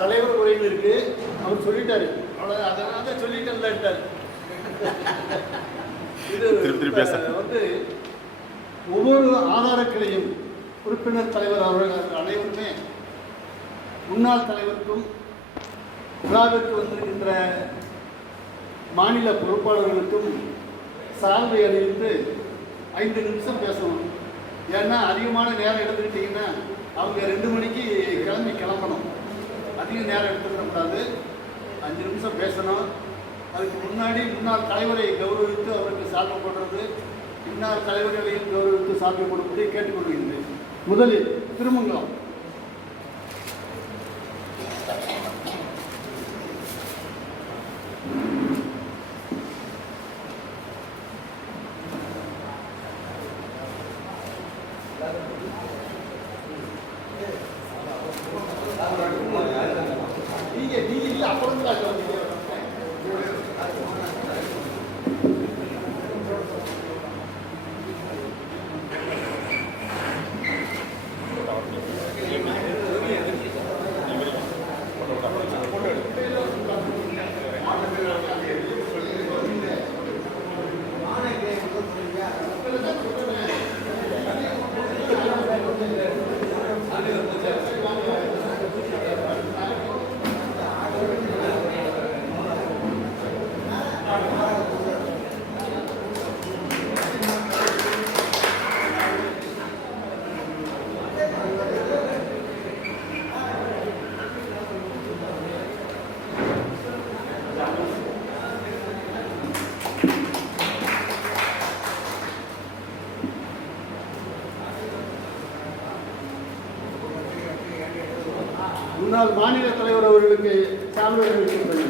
தலைவர் உரையில் இருக்கு. அவர் சொல்லிட்டாரு. அவ்வளோ அதனால தான் சொல்லிட்டேன்ட்டார் இது. வந்து ஒவ்வொரு ஆதாரக்கிளையும் உறுப்பினர் தலைவர் அவர்கள் அனைவருமே முன்னாள் தலைவருக்கும் விழாவிற்கு வந்திருக்கின்ற மாநில பொறுப்பாளர்களுக்கும் சால்வை அணிவித்து ஐந்து நிமிஷம் பேசணும். ஏன்னா அதிகமான நேரம் எடுத்துக்கிட்டிங்கன்னா அவங்க ரெண்டு மணிக்கு கிளம்பி கிளம்பணும். அதிக நேரம் எடுத்துக்கிடக்கூடாது அஞ்சு நிமிஷம் பேசணும். அதுக்கு முன்னாடி முன்னாள் தலைவரை கௌரவித்து அவருக்கு சால்வை போடுறது முன்னாள் தலைவர்களையும் கௌரவித்து சால்வை கொடுப்பதை கேட்டுக்கொள்கின்றேன். முதலில் திருமங்கலம். முன்னாள் மாநில தலைவர் அவர்களுக்கு சால்வை அளிக்கப்பட்டது.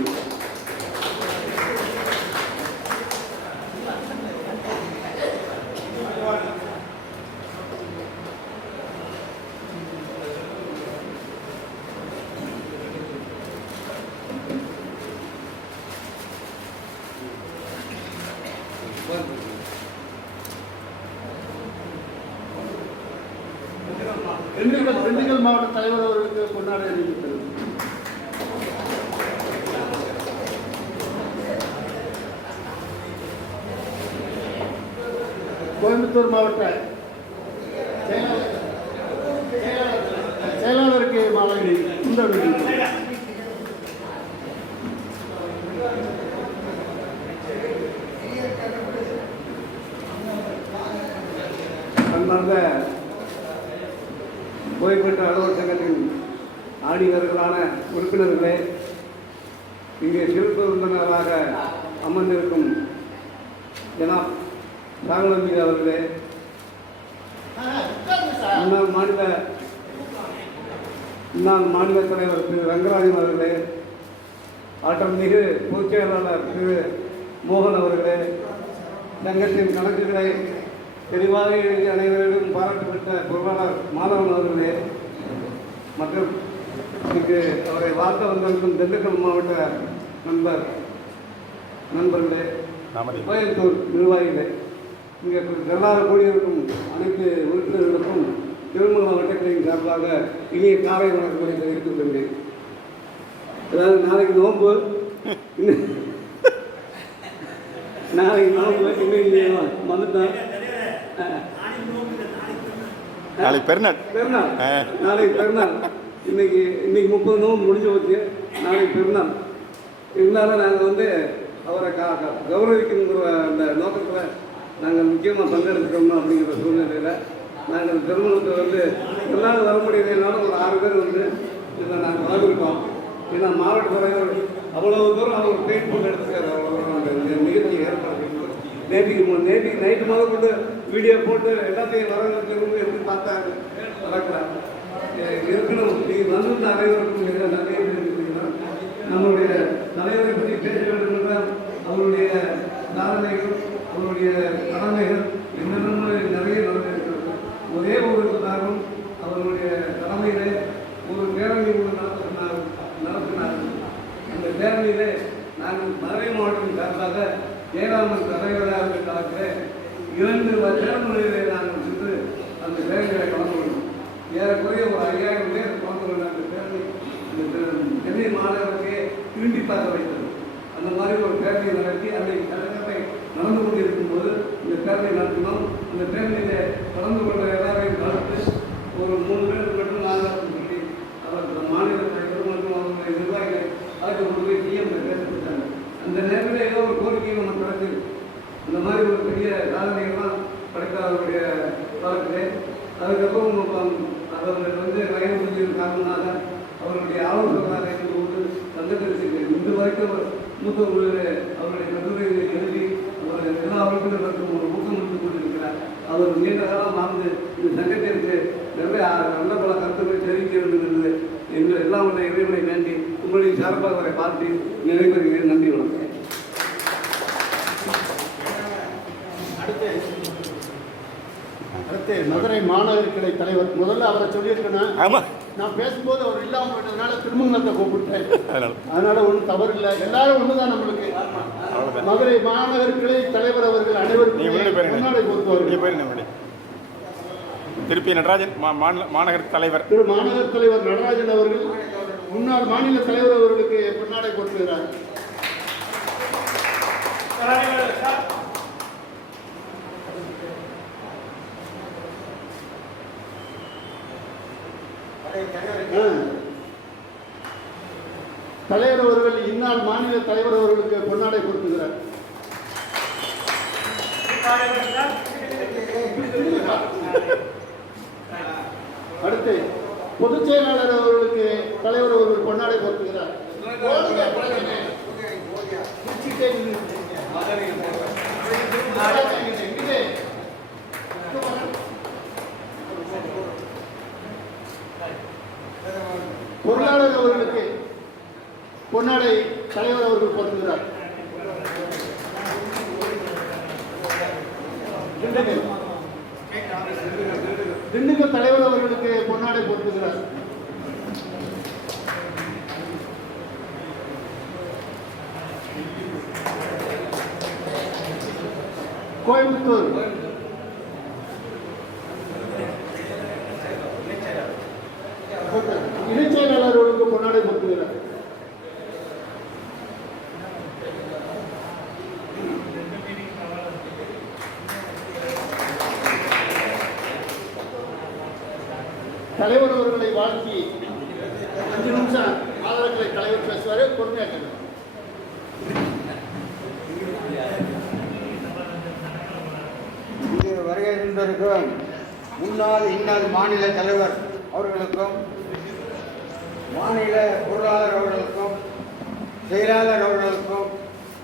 திண்டுக்கல் மாவட்ட தலைவர் அவர்களுக்கு பொன்னாடை கோயம்புத்தூர் மாவட்ட செயலாளருக்கு மாவட்ட குண்டடி அன்பார்ந்த ஓய்வுபெற்ற அலுவலர் சங்கத்தின் ஆடியவர்களான உறுப்பினர்களே இங்கே சிறப்பு விருந்தினராக அமர்ந்திருக்கும் ஜனாப் ராகுலம்பி அவர்களே முன்னாள் மாநில முன்னாள் மாநில தலைவர் திரு ரங்கராஜன் அவர்களே ஆற்றல் மிகு பொதுச் செயலாளர் திரு மோகன் அவர்களே சங்கத்தின் கணக்குகளை தெளிவாக எழுதி அனைவரிடம் பாராட்டுப்பட்ட பொருளாளர் மாதவன் அவர்களே மற்றும் இங்கு அவரை வாழ்த்த வந்திருக்கும் திண்டுக்கல் மாவட்ட நண்பர் நண்பர்களே கோயம்புத்தூர் நிர்வாகிகளே இங்கே எல்லாரும் கூடியிருக்கும் அனைத்து உறுப்பினர்களுக்கும் திருமண வட்டங்களின் சார்பாக இனிய காலை வணக்கங்களை தெரிவித்துக் கொள்கிறேன். அதாவது நாளைக்கு நோன்பு இன்னும் நாளைக்கு நோன்பு இன்னும் வந்துட்டோம் நாளைக்கு பெருநாள். பெருநாள். நாளைக்கு பெருநாள். இன்னைக்கு இன்னைக்கு முப்பது நோம்பு முடிஞ்சு போச்சு. நாளைக்கு பெருநாள் இருந்தாலும் நாங்கள் வந்து அவரை கா கௌரவிக்கணுங்கிற அந்த நோக்கத்தில் நாங்கள் முக்கியமாக பங்கெடுத்துக்கணும் அப்படிங்கிற சூழ்நிலையில் நாங்கள் திருமணத்தை வந்து எல்லாரும் வர முடியலைனாலும் ஒரு ஆறு பேர் வந்து இதில் நாங்கள் வரவிருக்கோம் ஏன்னா மாவட்ட தலைவர் அவ்வளவு தூரம் அவர் ட்ரீட்மெண்ட் எடுத்துக்காரு அவ்வளோ அந்த இந்த நிகழ்ச்சியை ஏற்பாடு. நேற்றுக்கு நேற்றுக்கு நைட்டு முதல் கொண்டு வீடியோ போட்டு எல்லாத்தையும் வரவேற்கிறது எப்படி பார்த்தாங்க நடக்கிறாங்க இருக்கணும் நீங்கள் அனைவருக்கும் மிக நம்முடைய தலைவரை பற்றி பேச வேண்டும் என்றால் அவருடைய சாதனைகள் அவருடைய கடமைகள் என்னென்ன நிறைய நடந்திருக்கிறது. ஒரே ஒரு காரணம் அவருடைய கடமையிலே ஒரு பேரணி ஒன்று நடத்தினார் நடத்தினார்கள். அந்த பேரணியிலே நாங்கள் மதுரை மாவட்டம் சார்பாக ஜெயராமன் தலைவராக காலத்தில் இரண்டு வருடங்களிலே நாங்கள் சென்று அந்த பேரணிகளை கலந்து கொண்டோம். ஏறக்குறைய ஒரு ஐயாயிரம் பேர் கலந்து கொண்ட அந்த பேரணி இந்த சென்னை மாநகரத்தையே திரும்பி பார்க்க வைத்தது. அந்த மாதிரி ஒரு பேரணியை நடத்தி அதை தலைமை நடந்து கொண்டிருக்கும்போது இந்த பேரணி நடத்தினோம். அந்த பேரணியில் கலந்து கொண்ட எல்லாரையும் கலந்து ஒரு மூணு பேர் மட்டும் நாங்கள் சொல்லி அவர் மாநில தலைவர் மற்றும் அவருடைய நிர்வாகிகள் அதுக்கு கொண்டு போய் சிஎம் பேசப்பட்டாங்க அந்த நேரத்தில் ஏதோ ஒரு கோரிக்கை நமக்கு நடக்குது இந்த மாதிரி ஒரு பெரிய சாதனைகள்லாம் படைத்த அவருடைய காலத்திலே அதுக்கப்புறம் இப்போ அவர்கள் வந்து வயது முடிஞ்சது காரணமாக அவருடைய ஆலோசகராக இருந்து கொண்டு சங்கத்திற்கு இன்று வரைக்கும் அவர் மூத்தவர்களுடைய அவருடைய கட்டுரைகளை எழுதி அவர் எல்லா அவர்களுக்கும் ஒரு ஊக்கமளித்துக் கொண்டிருக்கிறார். அவர் நீண்ட காலம் வாழ்ந்து இந்த சங்கத்திற்கு நிறைய நல்ல பல கருத்துக்களை தெரிவிக்க வேண்டும் என்று எங்கள் எல்லாம் உள்ள இறைவனை வேண்டி உங்களுடைய சார்பாக அவரை பார்த்து நிறைவேறுகிறேன் நன்றி வணக்கம். அடுத்து அடுத்து மதுரை மாநகர கிளை தலைவர் முதல்ல அவரை சொல்லியிருக்கணும். ஆமா. நான் பேசும்போது அவர் இல்லாமல் போயிட்டதுனால திருமங்கலத்தை கூப்பிட்டேன். அதனால. அதனால ஒன்றும் தவறு இல்லை. எல்லாரும் ஒண்ணுதான் நம்மளுக்கு. மதுரை மாநகர கிளை தலைவர் அவர்கள் அனைவருக்கும் திருப்பி நடராஜன் மா- மாநில மாநகர தலைவர். திரு மாநகர தலைவர் நடராஜன் அவர்கள் முன்னாள் மாநில தலைவர் அவர்களுக்கு பொன்னாடை கொடுக்கிறார் தலைவர் அவர்கள் இந்நாள் மாநில தலைவர் அவர்களுக்கு பொன்னாடை கொடுத்துகிறார் அடுத்து பொதுச் செயலாளர் அவர்களுக்கு தலைவர் அவர்கள் பொன்னாடை கொடுத்துகிறார் போடுங்க, பொன்னாடை தலைவர் அவர்கள் போட்டிருக்கிறார். திண்டுக்கல். திண்டுக்கல் தலைவர் அவர்களுக்கு பொன்னாடை போட்டிருக்கிறார். கோயம்புத்தூர் இணைச் செயலாளர் அவர்களுக்கு பொன்னாடை போட்டுகிறார் தலைவர் அவர்களை வாழ்த்தி அஞ்சு நிமிஷம் ஆதரவுகளை தலைவர் பேசுவாரு பொறுமையாக கேட்கணும். இங்கு வருகை இருந்திருக்கும். முன்னாள் இன்னார் மாநில தலைவர் அவர்களுக்கும் மாநில பொருளாளர் அவர்களுக்கும் செயலாளர் அவர்களுக்கும்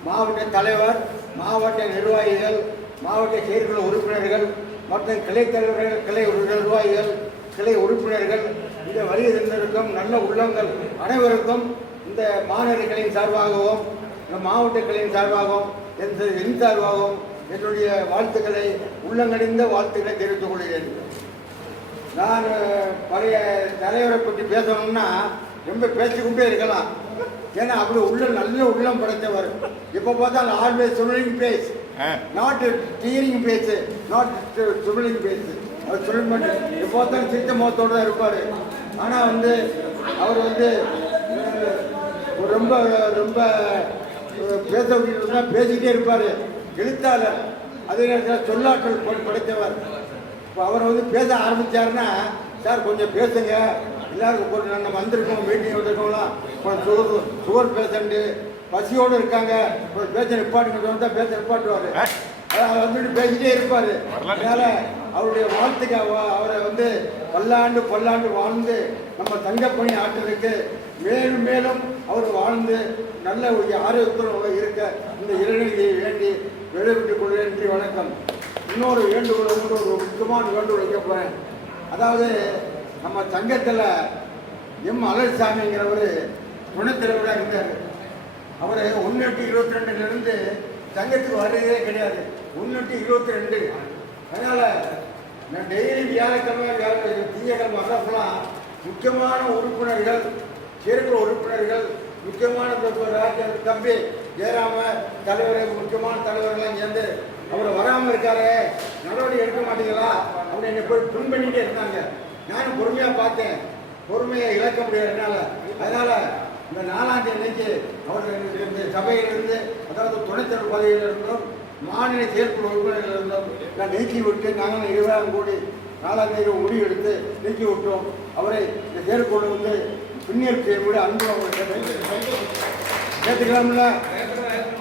மாவட்ட தலைவர் மாவட்ட நிர்வாகிகள் மாவட்ட செயற்குழு உறுப்பினர்கள் மற்றும் கிளை தலைவர்கள் கிளை நிர்வாகிகள் கிளை உறுப்பினர்கள் இந்த வருகை இருந்திருக்கும். நல்ல உள்ளங்கள் அனைவருக்கும் இந்த மாநிலங்களின் சார்பாகவும் இந்த மாவட்டங்களின் சார்பாகவும் எந்த என் சார்பாகவும் என்னுடைய வாழ்த்துக்களை உள்ளங்கடிந்த வாழ்த்துக்களை தெரிவித்துக் கொள்கிறேன். நான் பழைய தலைவரை பற்றி பேசணும்னா ரொம்ப பேசிக்கொண்டே இருக்கலாம். ஏன்னா அப்படி உள்ள நல்ல உள்ளம் படைத்தவர். இப்போ பார்த்தால் always smiling face. Not tearing face not smiling face அவர் சொல்ல மாட்டேன் எப்போ பார்த்தாலும் சித்த முகத்தோடு தான் இருப்பார். ஆனால் வந்து அவர் வந்து ரொம்ப ரொம்ப பேச தான் பேசிக்கிட்டே இருப்பார். எழுத்தாளர் அதே நேரத்தில் சொல்லாற்றல் படைத்தவர். இப்போ அவர் வந்து பேச ஆரம்பித்தாருன்னா சார் கொஞ்சம் பேசுங்க. எல்லாருக்கும் கொஞ்சம் நம்ம வந்திருக்கோம் மீட்டிங் வந்திருக்கோம்லாம். கொஞ்சம் சுகர் சுகர் பேஷண்ட்டு பசியோடு இருக்காங்க. கொஞ்சம் பேச்ச நிப்பாட்டுங்க தான் பேச்ச நிப்பாட்டுவார். வந்துட்டு பேசிட்டே இருப்பார். அதனால அவருடைய வாழ்த்துக்கு அவ- அவரை வந்து பல்லாண்டு பல்லாண்டு வாழ்ந்து நம்ம தங்கப்பணி ஆற்றுறதுக்கு மேலும் மேலும் அவர் வாழ்ந்து நல்ல ஒரு ஆரோக்கியத்துடன் இருக்க இந்த இறைநிலையை வேண்டி விடைபெற்றுக் கொள்கிறேன். நன்றி வணக்கம். இன்னொரு வேண்டுகோள் உங்கள்கிட்ட ஒரு முக்கியமான வேண்டுகோள் வைக்க போகிறேன் அதாவது நம்ம சங்கத்தில் எம் அழல்சாமிங்கிறவர் துணைத் தலைவராக இருந்தார். அவர் ஒன்று எட்டு இருபத்தி ரெண்டுலேருந்து தங்கத்துக்கு வர்றதே கிடையாது. ஒன்று எட்டு இருபத்தி ரெண்டு அதனால் நான் டெய்லி வியாழக்கிழமை வியாழ- திங்கக்கிழமை வரப்பெல்லாம் முக்கியமான உறுப்பினர்கள் சேர்க்கிற உறுப்பினர்கள் முக்கியமான ராஜர் தம்பி ஜெயராம தலைவர் முக்கியமான தலைவர்கள்லாம் சேர்ந்து அவர் வராமல் இருக்காரு நடவடிக்கை எடுக்க மாட்டீங்களா? அப்படின்னு என்னை போய் புண் பண்ணிகிட்டே இருந்தாங்க. நானும் பொறுமையாக பார்த்தேன். பொறுமையை இழக்க முடியாதனால அதனால் இந்த நாலாம் தேதிக்கு அவர்கள் சபையிலிருந்து அதாவது துணைத்தலைவர் பதவியிலிருந்தும் மாநில செயற்குழு உறுப்பினர்களிருந்தும் நான் நீக்கி விட்டு நாங்கள் இருவரும் கூடி நாலாம் தேதி எடுத்து நீக்கி விட்டோம். அவரை இந்த செயற்குழு வந்து பின்னியல் செய்யக்கூடிய அன்பு அவங்களுக்கு கேட்டுக்கலாம்ல?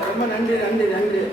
ரொம்ப நன்றி நன்றி நன்றி.